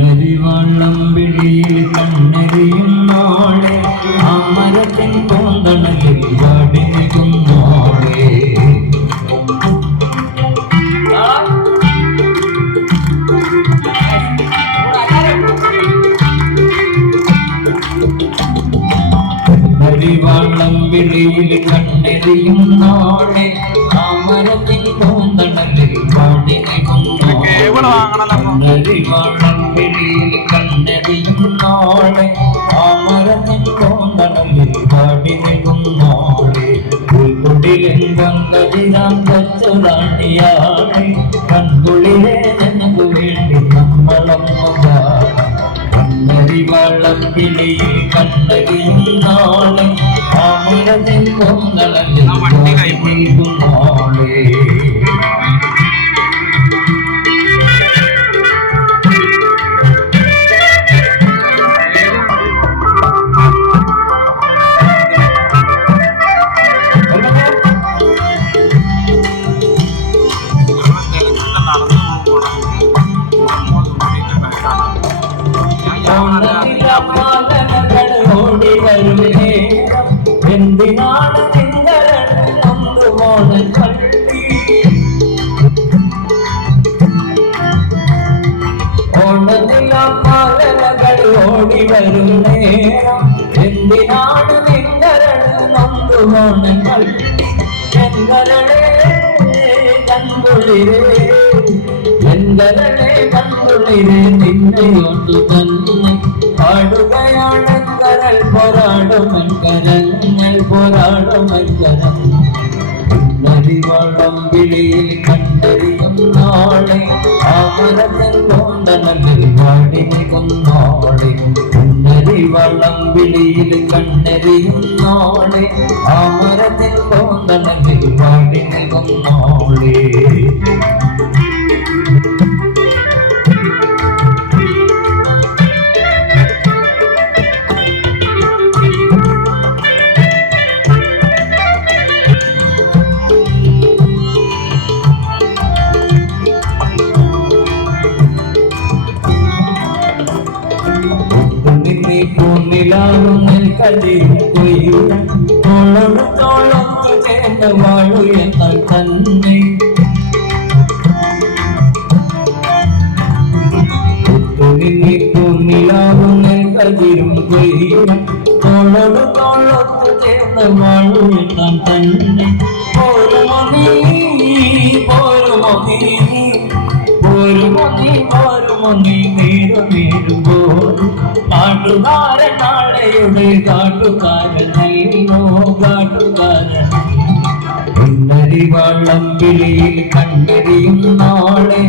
കണ്ണരിവള്ളം വിളിയിൽ കണ്ണരിയുന്നോളെ അമരത്തിൻ കോന്തണലിൽ വാടി നിൽക്കുന്നോളെ വിളിയിൽ കണ്ണരിയുന്നോളെ അമരത്തിൻ കേബിൾ നിൽക്കുന്നോളെ വാങ്ങണല്ലോ കണ്ണരിവളമ്പിളിയിൽ കണ്ണരിയുന്നോളെ അമരത്തിൻ കോന്തണലിൽ വരും നേരം. എന്തിനാണ് ചിന്തരൻ കൊണ്ടുപോണ കള്ളി ചെങ്കരളെ കണ്ടുള്ളിരേ എന്തരളെ കണ്ടുള്ളിരേ നിന്നെയോട്ടു തന്നെ പാടുകയാണ് കരൾ പോരാടുമൻ കരങ്ങൾ പോരാടുമൻ കരം നരിവളം വിളിയിൽ കണ്ടറിയും നാളെ. അമരത്തൻ കോണ്ടനലിൽ വാടി നിൽക്കുന്നോളെ നരിവളം വിളിയിൽ കണ്ടെറിയുന്നോളെ ആമരത്തിൽ അമരത്തൻ പാടി വാടി നിൽക്കുന്നോളെ ഒത്തുനിന്നീ പൂനിലാവുന്ന കതിരുകൊയ്യുടൻ തോളോട് തോളൊത്തു ചേർന്ന് വാഴു എന്നാൽ തന്നെ ഒത്തുനിന്നീ പൂനിലാവുന്ന കതിരും കൊയ്യുടൻ തോളോട് തോളൊത്തു ചേർന്ന് വാഴു എന്നാൽ തന്നെ പോരുമോ നീ പോരുമോ നീ പോരുമോ നീ പോരുമോ നീ കാട്ടുകാരൻ നാളെയുടെ നൈനോ കാട്ടുകാരൻ വള്ളം പിളിയിൽ കണ്ടെറിയും നാളെ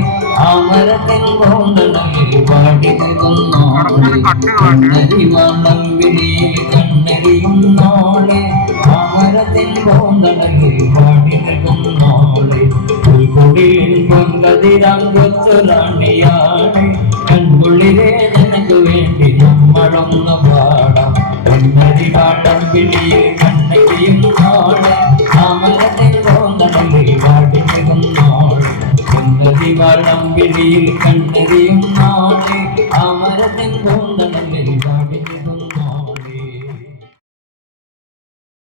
അമരത്തിൻ കോണ്ടണലിൽ പാടി നിൽക്കുന്നോളെ വള്ളം പിളിയിൽ കണ്ടെറിയും നാളെ. അമരത്തിൻ കോണ്ടണലിൽ പാടി നിൽക്കുന്നോളെ പുൽക്കൊടിയിൽ പൊങ്കതിരാം കൊച്ചുറാണിയാണ് പാടാം